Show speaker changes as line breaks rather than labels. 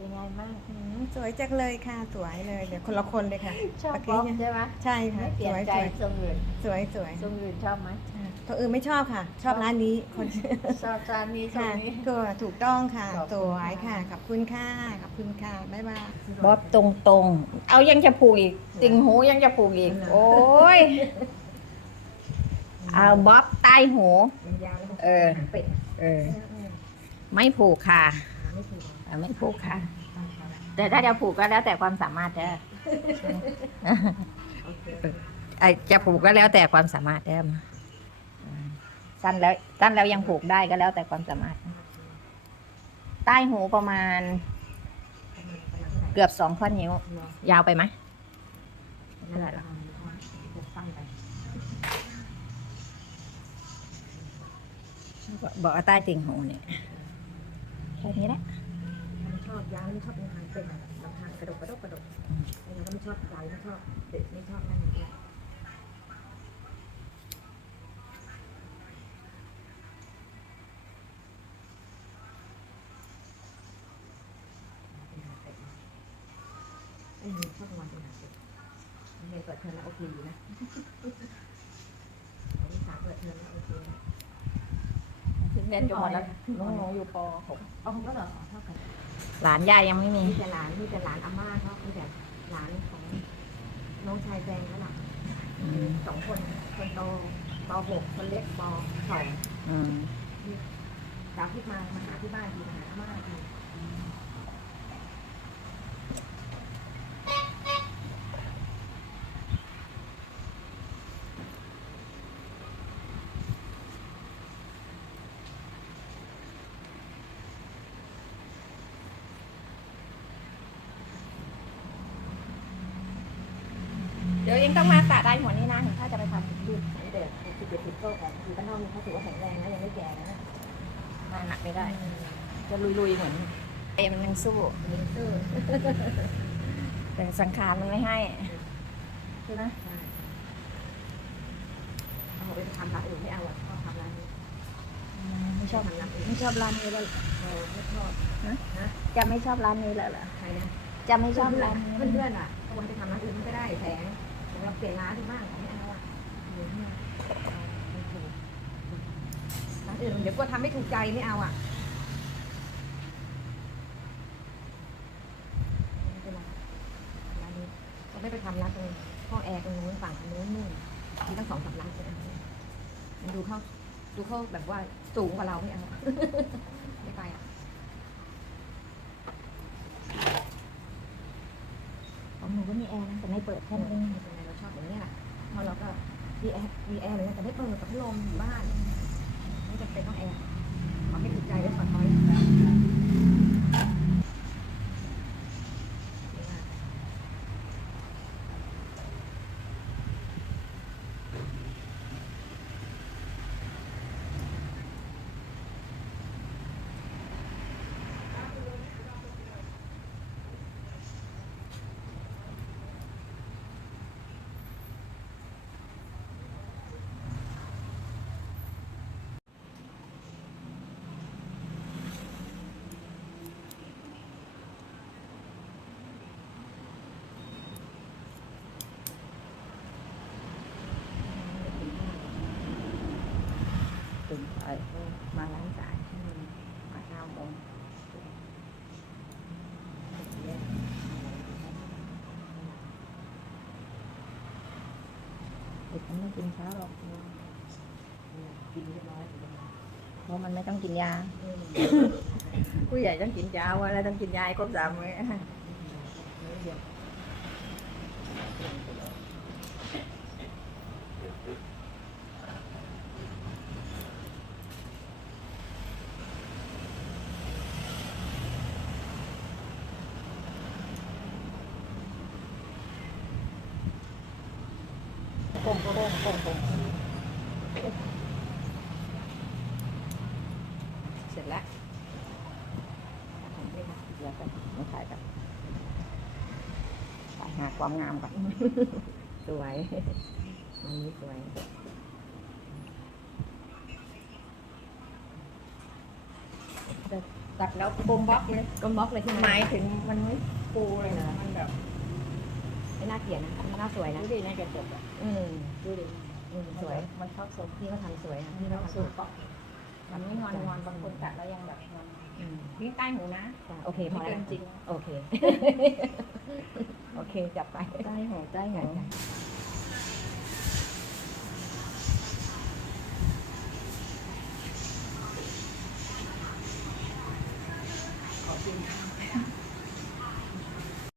เป็นไงบ้าง
อืมสวยจังเลยค่ะ สวยเลยเดี๋ยวคนละคนเลยค่ะ
ชอบ
เมื่อ
บ๊
กี้
อบ
เนี่ย
ใช่ไหม
ใช่ค่ะ
ไม่เป
ส
ลี่ยน
วย
ใจ
สวย
ทรงอื่น
สวยสวย
ทรงอื่นชอบไหม
ตัวอื่นไม่ชอบค่ะ ชอบร้านนี้คน
ชอบจานนี้ทรง
ค่ะ
นี้
ตัวถูกต้องค่ะ
ขอบคุณ
สวย
ค่ะ
ค่ะขอบคุณค่ะขอบคุณค่ะบ๊ายบาย
บ๊อบตรงตรงๆ เอายังจะผูกอีก ติ่งหูยังจะผูกอีก โอ้ย เอาบ๊อบใต้หู
ยาวแล้ว
เออ
เป็ด
เออ ไม่ผูกค่ะ
ไม่ถูก
อะไม่ผูกค่ะ แต่ถ้าจะผูกก็แล้วแต่ความสามารถเด้อ
โอเค
ไอจะผูกก็แล้วแต่ความสามารถเด้อสั้นแล้วสั้นแล้วยังผูกได้ก็แล้วแต่ความสามารถ ใต้หูประมาณ เกือบสองข้อนิ้ว ยาวไปไหม
นั่นแหละเราฟังไป
บอกว่าใต้ติ่งหูเนี่ยแค่นี้แหละ
ไม่ชอบ ยาวไม่ชอบเป็นทางเป็ดลำทางกระดกกระดกกระดกไอ้เราก็ไม่ชอบยาวไม่ชอบเด็กไม่ชอบนั่นอย่างเงี้ยไอ้หนูชอบวันเป็นหาเป็ดเรียนเปิดเทอมแล้วโอเคอยู่นะอันนี้สามเปิดเทอมแล้วโอเคนะ
ถึงเรียนจบหมดแล้วน้องหนูอยู่ป .6
เอาก็เหรอเท่ากัน
หลานยายยังไม่มี
มีแต่หลานมีแต่หลานอาม่าเขามีแต่หลานของน้องชายแฟนเขาหลัก
อืม
สองคนคนโตปหกคนเล็กปสอง
อืม
สาวที่มามาหาที่บ้านทีมาหาอาม่าที
เดี๋ยวยังต้องมาสระได้หัวนี้นะถ้าจะไปทำ
ดูเด็กสิบเจ็ดสิบโลกอะคือบ้านนอกนี่เขาถือว่าแข็งแรงนะยังไม่แก่นะ
มาหนักไม่ได้ จะลุยๆเหมือนเอ็มนยังสู้
มินเตอร์
แต่สังขารมันไม่ให้ใช่ไหม
เอาไปทำร้านอื่นไม่เอาอะชอบทำร้านนี้
ไม่ชอบ
ร้านอื่น
ไม่ชอบร้านนี้แล้ว
เออไม่ชอบ
จะไม่ชอบร้านนี้แล้วเหรอ
ใครนะ
จะไม่ชอบร้านนี้
เพื่อนๆอะควรไปทำร้านอื่นมันก็ได้แสง เราเปลี่ยนร้านที่บ้างไม่เอาอะเดี๋ยวเนี่ยไม่ถูกร้านอื่นเดี๋ยวกลัวทำไม่ถูกใจไม่เอาอะไม่เป็นไรร้านนี้เราไม่ไปทำร้านตรงห้องแอร์ตรงนู้นฝั่งตรงนู้นนู่นมีตั้งสองสามร้านเลยมันดูเขาดูเขาแบบว่าสูงกว่าเราไม่เอาไม่ไปอะ
ของหนูก็มีแอร์นะแต่ไม่เปิดแค่นั้นเอง
มีแอร์มีแอร์เลยนกันแต่ไม่เปิดกับพัดลมอยู่บ้านไม่จำเป็นต้องแอร์ขอให้ถูกใจแล้วขอน้อย
ตื่นไปมาล้างจานมาเช้าโมงเด็กมันไม่กินเช้าหรอก
กินเรียบร้อย
เพราะมันไม่ต้องกินยา ผู้ใหญ่ต้องกินยาว่าแล้วต้องกินยาครบสามมื้อ โป่งโป่งโป่งโป่ง เสร็จแล้วผมไม่ค่ะเดี๋ยวกันมาถ่ายกันถ่ายหาความงามก่อน สวย
อันนี้สวย
แต่ตัดแล้วบมบล็อกเลย
ก็บล็อกเลยใช่ไหม
หมายถึงมันไม่ฟูเลยนะมันแบบ
ไม่น่าเกลียดนะน่าสวยนะ
ดูดิในกระจกอะ
อืม
ดูดิ
อืมสวย
มันเข้าทรง
พี่เขาทำสวยนะ
นี่
พี่
เรา
เขา
สู
ทำ
งปอกมันไม่งอนงอนบางคนตัดแล้วยังแบบงอน
อืม
นี่ใต้หูนะ
จ้ะโอเคพอ
ไม่
แล้ว
เกินจริง
โอเค โอเคจับไป
ใต้หูใต้หู
จ้ะ